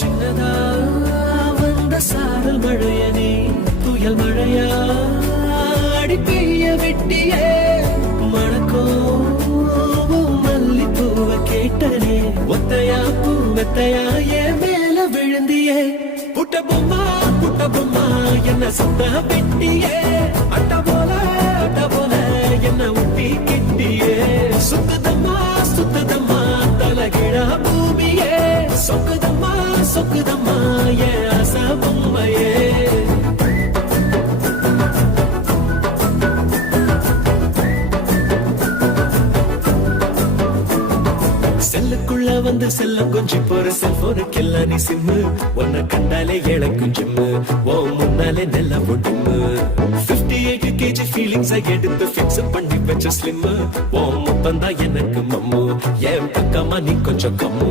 சின்னதா வந்த சாரல் மழையனே புயல் மழையா அடி பெய்ய வெட்டியே மணக்கோ மல்லிப்பூவ கேட்டனே ஒத்தையா பூவத்தையா என் மேல விழுந்தியே புட்ட பொம்மா என்ன சொந்த வெட்டியே அட்ட போல என்ன ஊட்டி கிட்டியே சுத்துதம்மா தலகிழா பூமியே சொக்குதம்மா என் ஆசை பொம்மையே செல்லுக்குள்ள வந்து செல்லம் கொஞ்சி போற செல்போனுக்கெல்லாம் நீ சிம்மு உன்னை கண்டாலே இழக்கும் ஜிம்மு ஓ முன்னாலே நெல்ல ஒட்டுமு 58 kg ஃபீலிங்ஸ் எடுத்து ஃபிக்ஸ் பண்ணி வச்ச ஸ்லிம் ஓ முத்தம் தான் எனக்கு மம்மு என் பக்கமா நீ கொஞ்சம் கம்மு